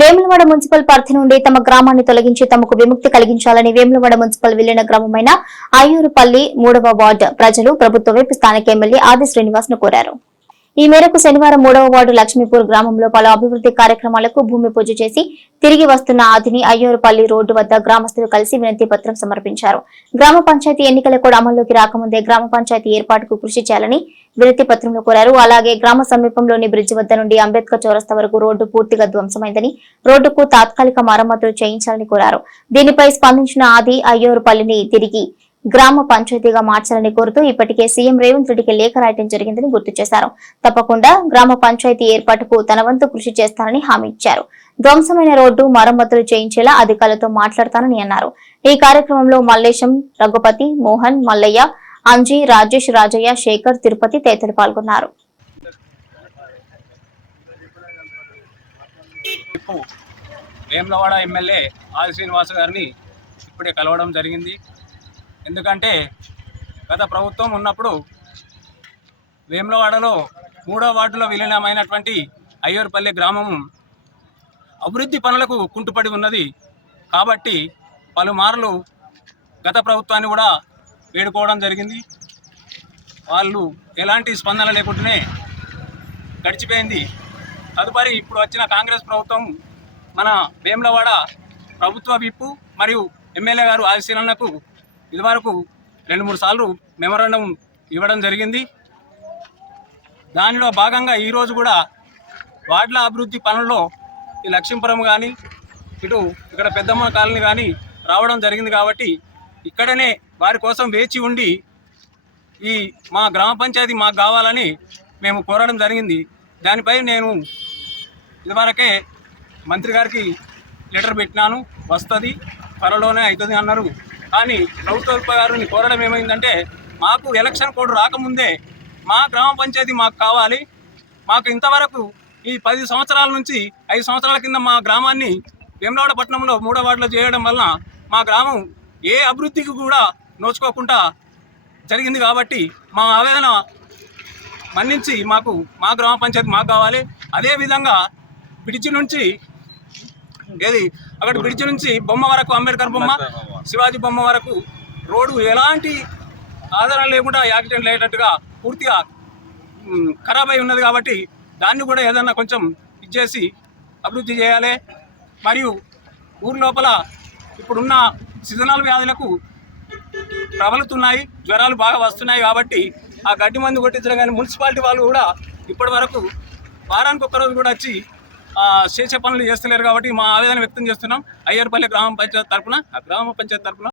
Vemulawada municipal పరిధి నుండి తమ గ్రామాన్ని తొలగించి తమకు విముక్తి కలిగించాలని వేములవాడ మున్సిపల్ విలీన గ్రామమైన అయ్యూరుపల్లి మూడవ వార్డు ప్రజలు ప్రభుత్వ వైపు స్థానిక ఎమ్మెల్యే ఆది శ్రీనివాస్ను కోరారు. ఈ మేరకు శనివారం మూడవ వార్డు లక్ష్మీపూర్ గ్రామంలో పలు అభివృద్ధి కార్యక్రమాలకు భూమి పూజ చేసి తిరిగి వస్తున్న ఆదిని అయ్యూరుపల్లి రోడ్డు వద్ద గ్రామస్తులు కలిసి వినతి పత్రం సమర్పించారు. గ్రామ పంచాయతీ ఎన్నికల కూడా అమల్లోకి రాకముందే గ్రామ పంచాయతీ ఏర్పాటుకు కృషి చేయాలని వినతి పత్రంలో కోరారు. అలాగే గ్రామ సమీపంలోని బ్రిడ్జ్ వద్ద నుండి అంబేద్కర్ చౌరస్తా వరకు రోడ్డు పూర్తిగా ధ్వంసమైందని రోడ్డుకు తాత్కాలిక మరమ్మతులు చేయించాలని కోరారు. దీనిపై స్పందించిన ఆది అయ్యూరుపల్లిని తిరిగి గ్రామ పంచాయతీగా మార్చాలని కోరుతూ ఇప్పటికే సీఎం రేవంత్ రెడ్డికి లేఖ రాయటం జరిగిందని గుర్తు చేశారు. తప్పకుండా గ్రామ పంచాయతీ ఏర్పాటుకు తన వంతు కృషి చేస్తానని హామీ ఇచ్చారు. ధ్వంసమైన రోడ్డు మరమ్మతులు చేయించేలా అధికారులతో మాట్లాడతానని అన్నారు. ఈ కార్యక్రమంలో మల్లేశం రఘుపతి మోహన్ మల్లయ్య అంజీ రాజేష్ రాజయ్య శేఖర్ తిరుపతి తదితరులు పాల్గొన్నారు. వేములవాడ ఎమ్మెల్యే ఆది శ్రీనివాస గారిని ఇప్పుడే కలవడం జరిగింది. ఎందుకంటే గత ప్రభుత్వం ఉన్నప్పుడు వేములవాడలో మూడో వార్డులో విలీనమైనటువంటి అయ్యూరుపల్లి గ్రామం అభివృద్ధి పనులకు కుంటుపడి ఉన్నది. కాబట్టి పలుమార్లు గత ప్రభుత్వాన్ని కూడా వేడుకోవడం జరిగింది. వాళ్ళు ఎలాంటి స్పందన లేకుండానే గడిచిపోయింది. తదుపరి ఇప్పుడు వచ్చిన కాంగ్రెస్ ప్రభుత్వం మన వేములవాడ ప్రభుత్వ విప్పు మరియు ఎమ్మెల్యే గారు ఆశీలనకు ఇదివరకు రెండు మూడు సార్లు మెమరాండం ఇవ్వడం జరిగింది. దానిలో భాగంగా ఈరోజు కూడా వార్డుల అభివృద్ధి పనుల్లో ఈ లక్ష్మీపురం కానీ ఇటు ఇక్కడ పెద్దమ్మ కాలనీ కానీ రావడం జరిగింది కాబట్టి ఇక్కడనే వారి కోసం వేచి ఉండి ఈ మా గ్రామ పంచాయతీ మాకు కావాలని మేము కోరడం జరిగింది. దానిపై నేను ఇదివరకే మంత్రి గారికి లెటర్ పెట్టినాను. వస్తుంది త్వరలోనే అవుతుంది అన్నారు. కానీ ప్రభుత్వ గారిని కోరడం ఏమైందంటే మాకు ఎలక్షన్ కోడ్ రాకముందే మా గ్రామ పంచాయతీ మాకు కావాలి. మాకు ఇంతవరకు ఈ పది సంవత్సరాల నుంచి ఐదు సంవత్సరాల కింద మా గ్రామాన్ని వేమలవాడ పట్టణంలో మూడో వార్డులో చేయడం వలన మా గ్రామం ఏ అభివృద్ధికి కూడా నోచుకోకుండా జరిగింది కాబట్టి మా ఆవేదన మన్నించి మాకు మా గ్రామ పంచాయతీ మాకు కావాలి. అదేవిధంగా బ్రిడ్జి నుంచి ఏది అక్కడ బ్రిడ్జి నుంచి బొమ్మ వరకు అంబేద్కర్ బొమ్మ శివాజీ బొమ్మ వరకు రోడ్డు ఎలాంటి ఆధారం లేకుండా యాక్సిడెంట్ అయ్యేటట్టుగా పూర్తిగా ఖరాబ్ అయి ఉన్నది కాబట్టి దాన్ని కూడా ఏదన్నా కొంచెం ఇచ్చేసి అభివృద్ధి చేయాలి. మరియు ఊరి లోపల ఇప్పుడున్న సీజనల్ వ్యాధులకు ప్రబలుతున్నాయి జ్వరాలు బాగా వస్తున్నాయి కాబట్టి ఆ గడ్డి మందు కొట్టించడం కానీ మున్సిపాలిటీ వాళ్ళు కూడా ఇప్పటి వరకు వారానికి ఒక్కరోజు కూడా వచ్చి చేసే పనులు చేస్తలేరు కాబట్టి మా ఆవేదన వ్యక్తం చేస్తున్నాం. అయ్యర్పల్లి గ్రామ పంచాయతీ తరపున ఆ గ్రామ పంచాయతీ తరపున